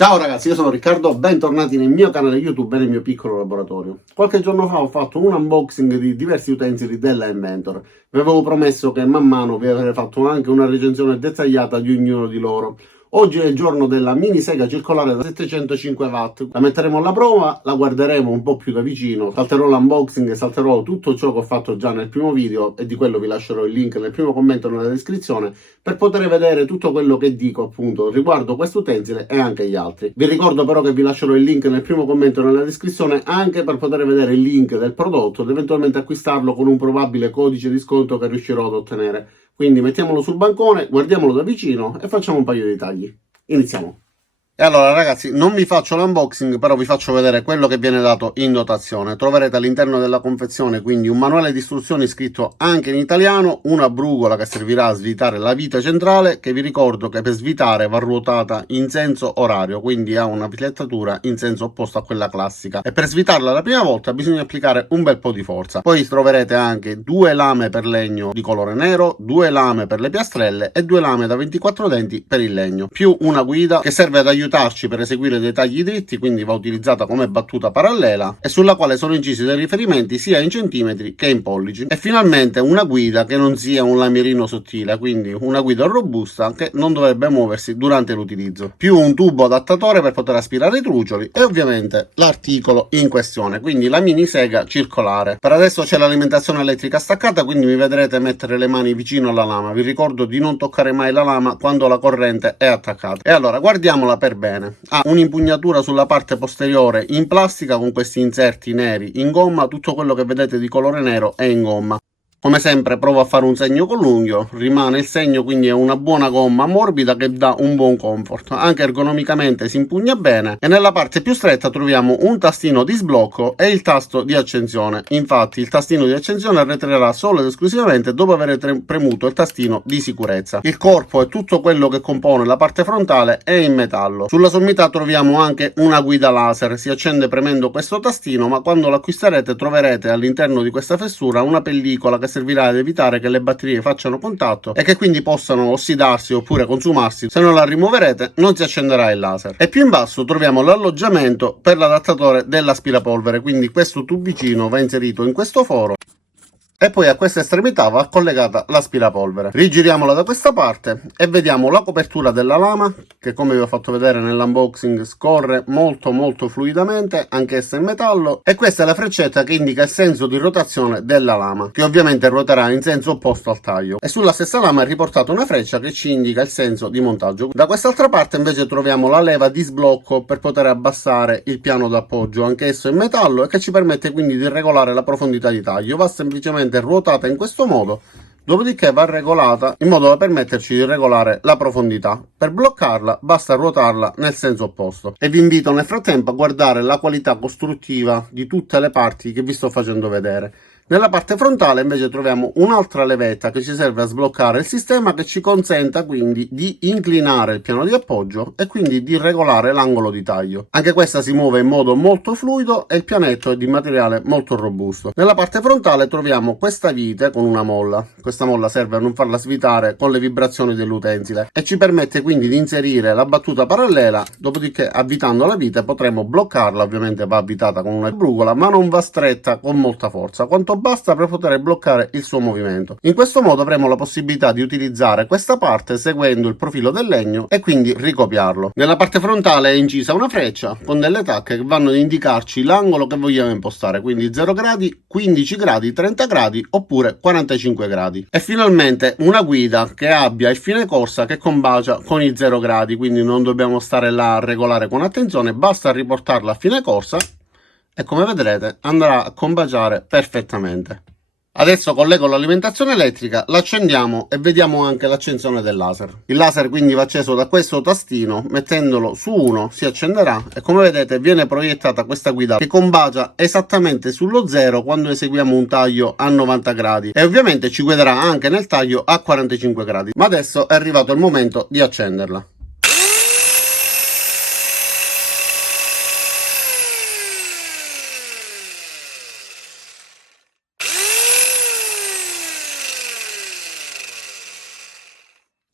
Ciao ragazzi, io sono Riccardo, bentornati nel mio canale YouTube e nel mio piccolo laboratorio. Qualche giorno fa ho fatto un unboxing di diversi utensili della Inventor. Vi avevo promesso che man mano vi avrei fatto anche una recensione dettagliata di ognuno di loro. Oggi è il giorno della mini sega circolare da 705 watt. La metteremo alla prova, la guarderemo un po' più da vicino, salterò l'unboxing e salterò tutto ciò che ho fatto già nel primo video e di quello vi lascerò il link nel primo commento nella descrizione per poter vedere tutto quello che dico appunto riguardo questo utensile e anche gli altri. Vi ricordo però che vi lascerò il link nel primo commento nella descrizione anche per poter vedere il link del prodotto ed eventualmente acquistarlo con un probabile codice di sconto che riuscirò ad ottenere. Quindi mettiamolo sul bancone, guardiamolo da vicino e facciamo un paio di tagli. Iniziamo. E allora ragazzi, non vi faccio l'unboxing, però vi faccio vedere quello che viene dato in dotazione. Troverete all'interno della confezione quindi un manuale di istruzioni scritto anche in italiano, una brugola che servirà a svitare la vite centrale, che vi ricordo che per svitare va ruotata in senso orario, quindi ha una filettatura in senso opposto a quella classica. E per svitarla la prima volta bisogna applicare un bel po' di forza. Poi troverete anche due lame per legno di colore nero, due lame per le piastrelle e due lame da 24 denti per il legno, più una guida che serve ad aiutare per eseguire dei tagli dritti, quindi va utilizzata come battuta parallela e sulla quale sono incisi dei riferimenti sia in centimetri che in pollici. E finalmente una guida che non sia un lamierino sottile, quindi una guida robusta che non dovrebbe muoversi durante l'utilizzo, più un tubo adattatore per poter aspirare i trucioli e ovviamente l'articolo in questione, quindi la mini sega circolare. Per adesso c'è l'alimentazione elettrica staccata, quindi mi vedrete mettere le mani vicino alla lama. Vi ricordo di non toccare mai la lama quando la corrente è attaccata. E allora guardiamola per bene. Ha un'impugnatura sulla parte posteriore in plastica con questi inserti neri in gomma. Tutto quello che vedete di colore nero è in gomma. Come sempre provo a fare un segno con l'unghio, rimane il segno, quindi è una buona gomma morbida che dà un buon comfort, anche ergonomicamente si impugna bene e nella parte più stretta troviamo un tastino di sblocco e il tasto di accensione. Infatti il tastino di accensione arretrerà solo ed esclusivamente dopo aver premuto il tastino di sicurezza. Il corpo e tutto quello che compone la parte frontale è in metallo. Sulla sommità troviamo anche una guida laser, si accende premendo questo tastino, ma quando l'acquisterete troverete all'interno di questa fessura una pellicola che servirà ad evitare che le batterie facciano contatto e che quindi possano ossidarsi oppure consumarsi. Se non la rimuoverete non si accenderà il laser. E più in basso troviamo l'alloggiamento per l'adattatore dell'aspirapolvere, quindi questo tubicino va inserito in questo foro e poi a questa estremità va collegata l'aspirapolvere. Rigiriamola da questa parte e vediamo la copertura della lama che, come vi ho fatto vedere nell'unboxing, scorre molto fluidamente, anch'essa in metallo, e questa è la freccetta che indica il senso di rotazione della lama, che ovviamente ruoterà in senso opposto al taglio, e sulla stessa lama è riportata una freccia che ci indica il senso di montaggio. Da quest'altra parte invece troviamo la leva di sblocco per poter abbassare il piano d'appoggio, anch'esso in metallo, e che ci permette quindi di regolare la profondità di taglio. Va semplicemente ruotata in questo modo, dopodiché va regolata in modo da permetterci di regolare la profondità. Per bloccarla basta ruotarla nel senso opposto e vi invito nel frattempo a guardare la qualità costruttiva di tutte le parti che vi sto facendo vedere. Nella parte frontale invece troviamo un'altra levetta che ci serve a sbloccare il sistema, che ci consenta quindi di inclinare il piano di appoggio e quindi di regolare l'angolo di taglio. Anche questa si muove in modo molto fluido e il pianetto è di materiale molto robusto. Nella parte frontale troviamo questa vite con una molla. Questa molla serve a non farla svitare con le vibrazioni dell'utensile e ci permette quindi di inserire la battuta parallela, dopodiché avvitando la vite potremo bloccarla. Ovviamente va avvitata con una brugola, ma non va stretta con molta forza, quanto basta per poter bloccare il suo movimento. In questo modo avremo la possibilità di utilizzare questa parte seguendo il profilo del legno e quindi ricopiarlo. Nella parte frontale è incisa una freccia con delle tacche che vanno ad indicarci l'angolo che vogliamo impostare, quindi 0 gradi, 15 gradi, 30 gradi oppure 45 gradi. E finalmente una guida che abbia il fine corsa che combacia con i 0 gradi, quindi non dobbiamo stare là a regolare con attenzione, basta riportarla a fine corsa e come vedrete andrà a combaciare perfettamente. Adesso collego l'alimentazione elettrica, l'accendiamo e vediamo anche l'accensione del laser. Il laser quindi va acceso da questo tastino, mettendolo su 1 si accenderà e come vedete viene proiettata questa guida che combacia esattamente sullo 0 quando eseguiamo un taglio a 90 gradi e ovviamente ci guiderà anche nel taglio a 45 gradi. Ma adesso è arrivato il momento di accenderla.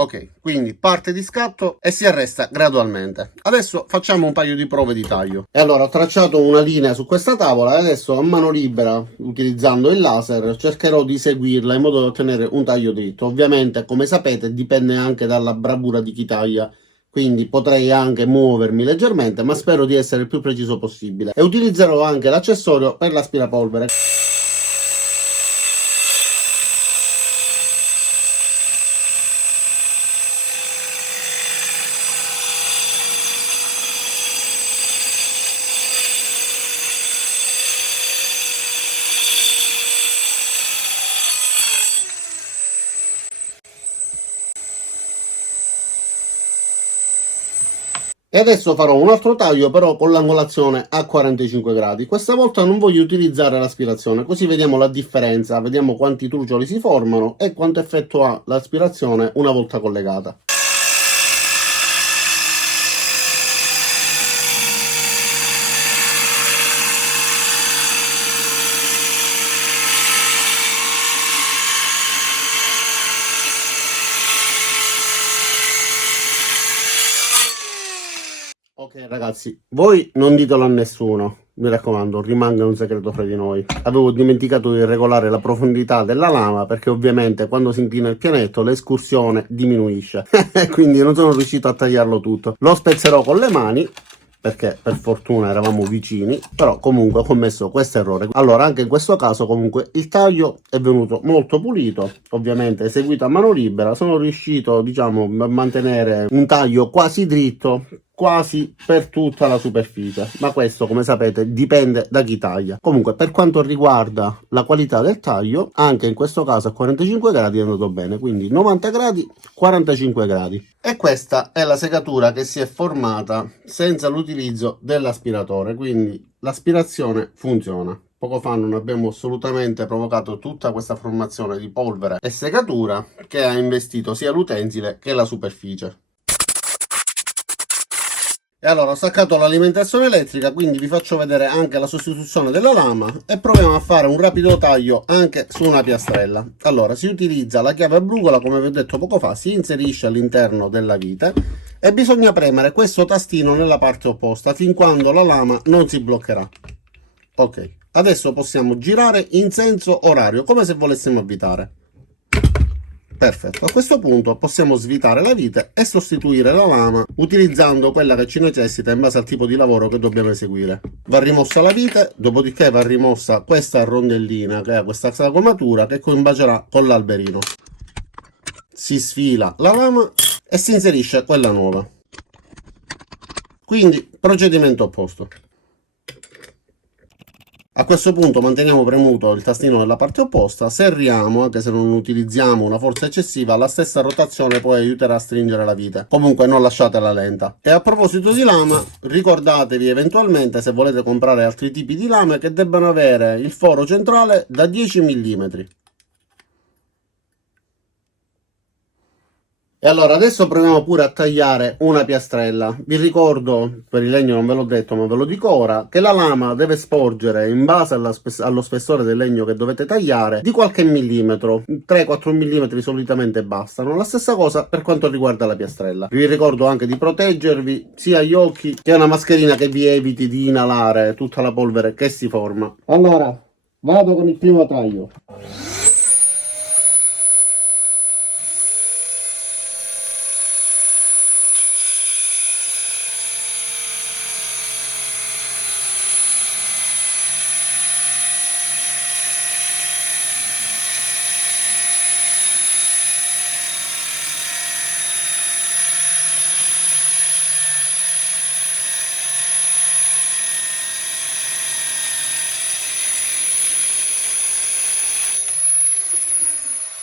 Ok, quindi parte di scatto e si arresta gradualmente. Adesso facciamo un paio di prove di taglio. E allora ho tracciato una linea su questa tavola e adesso a mano libera, utilizzando il laser, cercherò di seguirla in modo da ottenere un taglio dritto. Ovviamente, come sapete, dipende anche dalla bravura di chi taglia. Quindi potrei anche muovermi leggermente, ma spero di essere il più preciso possibile. E utilizzerò anche l'accessorio per l'aspirapolvere. E adesso farò un altro taglio però con l'angolazione a 45 gradi. Questa volta non voglio utilizzare l'aspirazione, così vediamo la differenza, vediamo quanti trucioli si formano e quanto effetto ha l'aspirazione una volta collegata. Ok ragazzi, voi non ditelo a nessuno, mi raccomando, rimanga un segreto fra di noi. Avevo dimenticato di regolare la profondità della lama perché ovviamente quando si inclina il pianetto l'escursione diminuisce, quindi non sono riuscito a tagliarlo tutto. Lo spezzerò con le mani perché per fortuna eravamo vicini, però comunque ho commesso questo errore. Allora anche in questo caso comunque il taglio è venuto molto pulito, ovviamente eseguito a mano libera, sono riuscito diciamo a mantenere un taglio quasi dritto, quasi per tutta la superficie, ma questo come sapete dipende da chi taglia. Comunque per quanto riguarda la qualità del taglio, anche in questo caso a 45 gradi è andato bene, quindi 90 gradi, 45 gradi. E questa è la segatura che si è formata senza l'utilizzo dell'aspiratore, quindi l'aspirazione funziona. Poco fa non abbiamo assolutamente provocato tutta questa formazione di polvere e segatura che ha investito sia l'utensile che la superficie. E allora ho staccato l'alimentazione elettrica, quindi vi faccio vedere anche la sostituzione della lama e proviamo a fare un rapido taglio anche su una piastrella. Allora si utilizza la chiave a brugola, come vi ho detto poco fa, si inserisce all'interno della vite e bisogna premere questo tastino nella parte opposta fin quando la lama non si bloccherà. Ok, adesso possiamo girare in senso orario come se volessimo avvitare. Perfetto, a questo punto possiamo svitare la vite e sostituire la lama utilizzando quella che ci necessita in base al tipo di lavoro che dobbiamo eseguire. Va rimossa la vite, dopodiché va rimossa questa rondellina che ha questa sagomatura che combacerà con l'alberino. Si sfila la lama e si inserisce quella nuova. Quindi procedimento opposto. A questo punto manteniamo premuto il tastino nella parte opposta, serriamo, anche se non utilizziamo una forza eccessiva, la stessa rotazione poi aiuterà a stringere la vite. Comunque non lasciatela lenta. E a proposito di lama, ricordatevi eventualmente se volete comprare altri tipi di lame che debbano avere il foro centrale da 10 mm. E allora adesso proviamo pure a tagliare una piastrella. Vi ricordo, per il legno non ve l'ho detto ma ve lo dico ora, che la lama deve sporgere in base allo spessore del legno che dovete tagliare di qualche millimetro, 3-4 mm solitamente bastano. La stessa cosa per quanto riguarda la piastrella. Vi ricordo anche di proteggervi sia gli occhi che una mascherina che vi eviti di inalare tutta la polvere che si forma. Allora, vado con il primo taglio.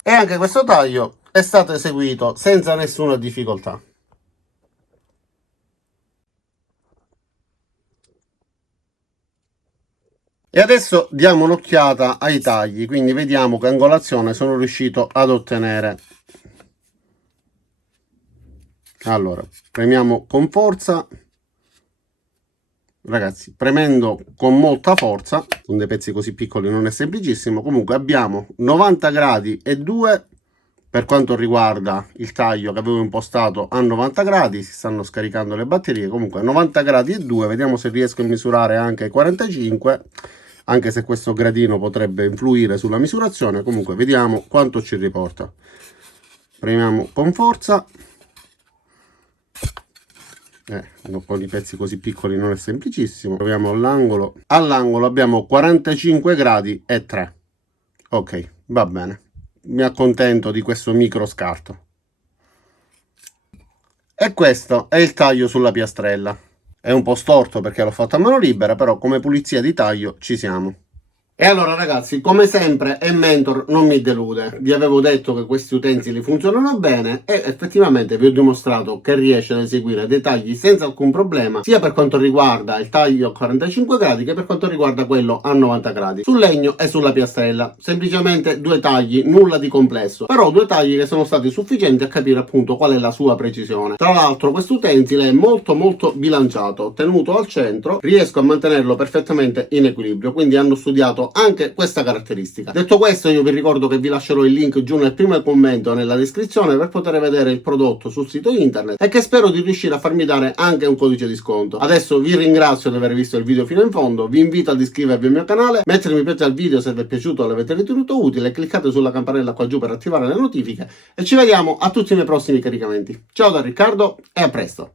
E anche questo taglio è stato eseguito senza nessuna difficoltà. E adesso diamo un'occhiata ai tagli, quindi vediamo che angolazione sono riuscito ad ottenere. Allora, premiamo con forza. Ragazzi, premendo con molta forza, con dei pezzi così piccoli non è semplicissimo, comunque abbiamo 90 gradi e 2 Per quanto riguarda il taglio che avevo impostato a 90 gradi, si stanno scaricando le batterie, comunque 90 gradi e 2, vediamo se riesco a misurare anche 45, anche se questo gradino potrebbe influire sulla misurazione, comunque vediamo quanto ci riporta. Premiamo con forza. Con i pezzi così piccoli non è semplicissimo. Proviamo all'angolo. All'angolo abbiamo 45 gradi e 3. Ok, va bene. Mi accontento di questo micro scarto. E questo è il taglio sulla piastrella. È un po' storto perché l'ho fatto a mano libera, però come pulizia di taglio ci siamo. E allora ragazzi, come sempre Inventor non mi delude, vi avevo detto che questi utensili funzionano bene e effettivamente vi ho dimostrato che riesce ad eseguire dei tagli senza alcun problema, sia per quanto riguarda il taglio a 45 gradi che per quanto riguarda quello a 90 gradi, sul legno e sulla piastrella, semplicemente due tagli, nulla di complesso, però due tagli che sono stati sufficienti a capire appunto qual è la sua precisione. Tra l'altro questo utensile è molto bilanciato, tenuto al centro, riesco a mantenerlo perfettamente in equilibrio, quindi hanno studiato anche questa caratteristica. Detto questo, io vi ricordo che vi lascerò il link giù nel primo commento nella descrizione per poter vedere il prodotto sul sito internet e che spero di riuscire a farmi dare anche un codice di sconto. Adesso vi ringrazio di aver visto il video fino in fondo, vi invito ad iscrivervi al mio canale, mettere mi piace al video se vi è piaciuto o l'avete ritenuto utile, cliccate sulla campanella qua giù per attivare le notifiche e ci vediamo a tutti i miei prossimi caricamenti. Ciao da Riccardo e a presto!